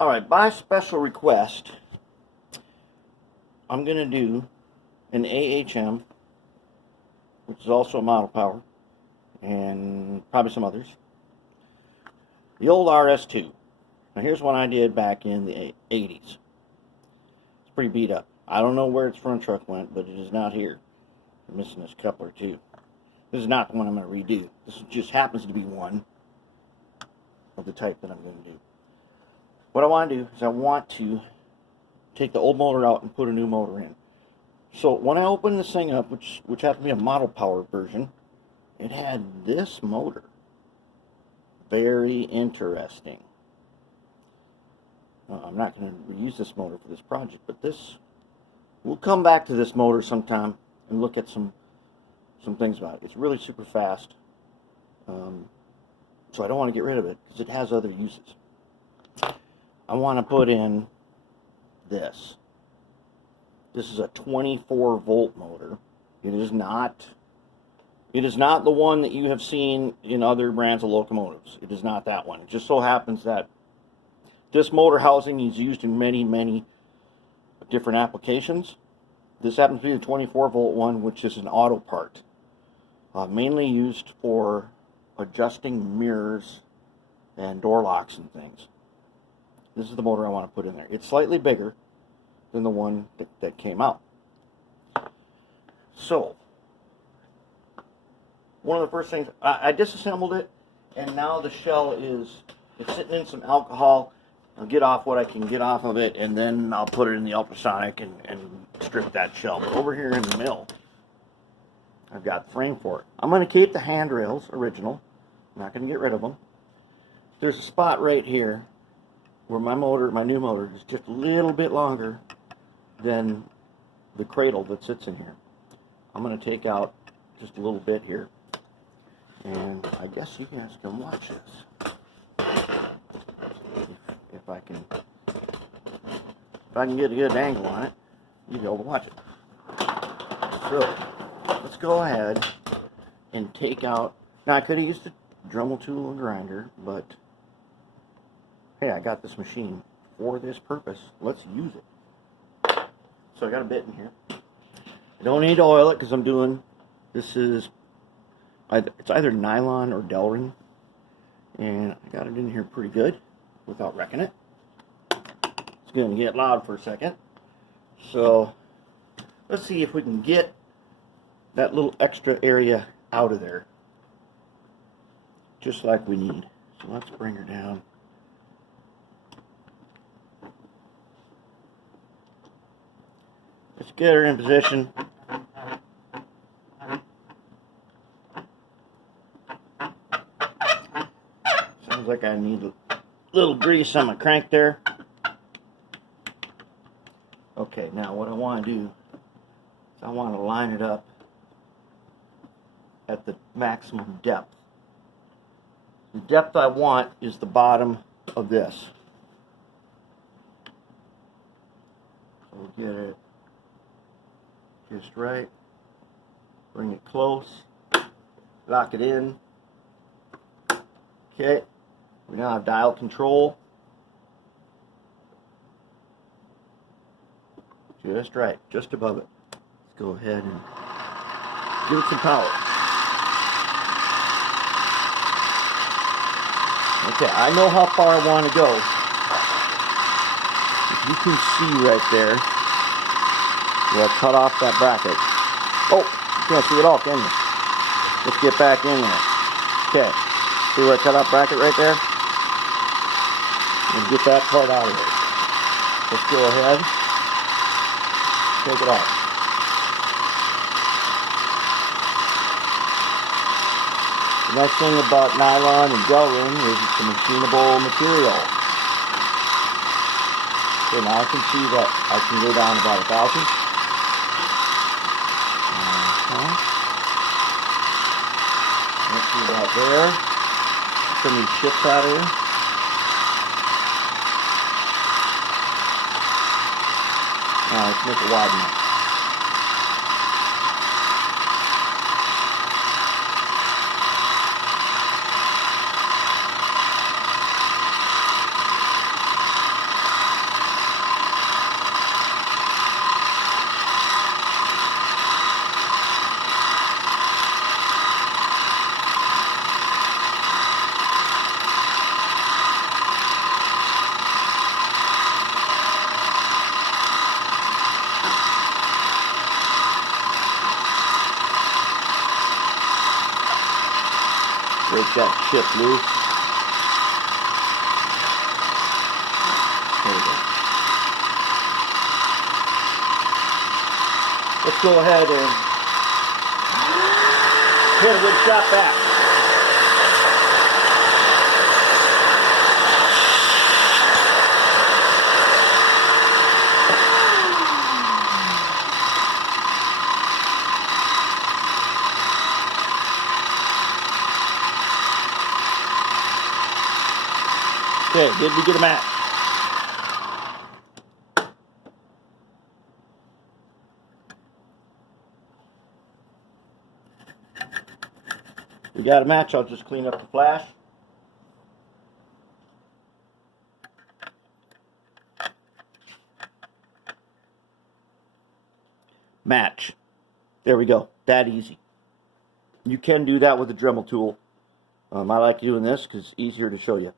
Alright, by special request, I'm going to do an AHM, which is also a Model Power, and probably some others. The old RS2. Now here's one I did back in the 80s. It's pretty beat up. I don't know where its front truck went, but it is not here. I'm missing this coupler too. This is not the one I'm going to redo. This just happens to be one of the type that I'm going to do. What I want to do is I want to take the old motor out and put a new motor in. So when I opened this thing up, which happened to be a Model Power version, it had this motor. Very interesting. I'm not going to reuse this motor for this project, but we'll come back to this motor sometime and look at some things about it. It's really super fast, so I don't want to get rid of it because it has other uses. I want to put in this. This is a 24 volt motor. It is not the one that you have seen in other brands of locomotives. It is not that one. It just so happens that this motor housing is used in many different applications. This happens to be the 24 volt one, which is an auto part, mainly used for adjusting mirrors and door locks and things. This is the motor I want to put in there. It's slightly bigger than the one that came out. So, one of the first things, I disassembled it, and now the shell it's sitting in some alcohol. I'll get off what I can get off of it, and then I'll put it in the ultrasonic and strip that shell. But over here in the mill, I've got the frame for it. I'm going to keep the handrails original. I'm not going to get rid of them. There's a spot right here where my new motor is just a little bit longer than the cradle that sits in here. I'm going to take out just a little bit here, and I guess you guys can watch this. If I can get a good angle on it, you'll be able to watch it. So let's go ahead and take out. Now I could have used a Dremel tool and grinder, but hey, I got this machine for this purpose. Let's use it. So I got a bit in here. I don't need to oil it because I'm doing, it's either nylon or Delrin, and I got it in here pretty good without wrecking it. It's going to get loud for a second. So let's see if we can get that little extra area out of there, just like we need. So let's bring her down. Let's get her in position. Sounds like I need a little grease on my crank there. Okay, now what I want to do is I want to line it up at the maximum depth. The depth I want is the bottom of this. So we'll get it just right. Bring it close. Lock it in. Okay. We now have dial control. Just right, just above it. Let's go ahead and give it some power. Okay, I know how far I want to go. If you can see right there, where I cut off that bracket. Oh, you can't see it all, can you? Let's get back in there. Okay, see where I cut off bracket right there? And get that part out of there. Let's go ahead. Take it out. The nice thing about nylon and Delrin is it's a machinable material. Okay, now I can see that I can go down about 1,000. Let's see about there. Some of these chips out of here. Now let's make it wide enough. that chip loose. There we go. Let's go ahead and hit it with a shot back. Okay, did we get a match? We got a match. I'll just clean up the flash. Match. There we go. That easy. You can do that with a Dremel tool. I like doing this because it's easier to show you.